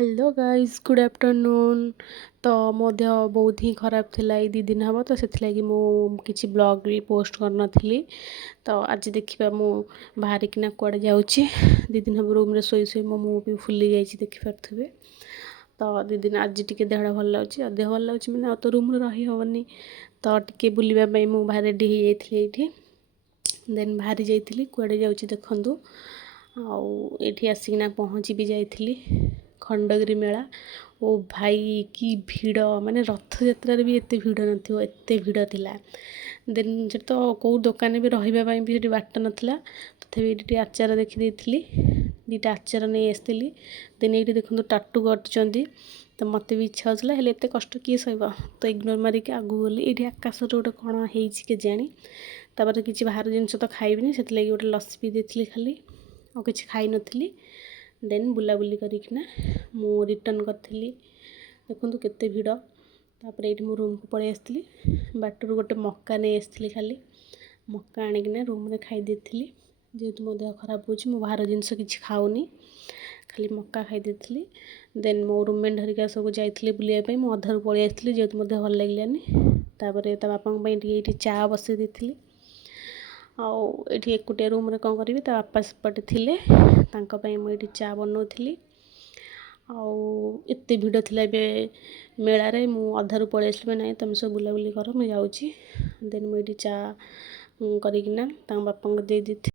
Hello guys good afternoon. तो मो देह बहुत ही खराब थिला ए 2 दिन हम तो से मु किसी ब्लॉग भी पोस्ट करनी। तो आज देखिए मु बाहर किना कुआड़े जाऊँगी 2 दिन हम रूम रे शोई शोई मो मुँह भी फुली जाइए देखिपे। तो 2 दिन आज टी देह भल लगे देह भल लगे मैंने तो रूम रही हेनी। तो टी बुलवाई मु बाहर रेडी हो जाइए देन बाहरी जाइए कुआड़े जाऊँगी देखूँ आठी आसिकिना पहुँची भी जाइली खंडगिरी मेला। ओ भाई कि भिड़ माने रथ यात्रा भी एत भिड़ नथिबो एते भिड़ थिला। देन से तो कौ दुकान भी रहा भी बाट नाला तथापि ये आचार देखी 2टा आचार नहीं आसती। देन ये देखो टाटू कटुँच तो मत भी इच्छा होता है एत कष्ट किए सह तो इग्नोर मारिक आगू गली ये आकाश गोटे कौन होके जापर किसी बाहर जिनस तो खाइबी से गोटे लस्सी पी देती खाली और किसी खाई नी। देन बुलाबुली करना मु रिटर्न करी देखूँ केते भिड़। तापर ये मो रूम को पलि आसती बाटर गोटे मक्का नहीं आसती खाली मक्का आणिकिना रूम रे खाई देती जेहेतु मो देह खराब हो बाहर जिनस किसी खाऊनी खाली मक्का खाई देती। देन मो रूममेट हरिका सब जाइए बुलाइपाई मु अधारू पलि आसती जेहेतु मो देह भल लगे। तापर ता बापा ये चा बसई देती आठी एकुटिया रूम रे कौन करी बापा सेपटे थिले मुझे चा बनाऊली आते भिड़ थिला मेलार मु अधारू पलि आसली ना तुम सब बुलाबुली कर मुझे देन मुझे चा करना बापा दे दी।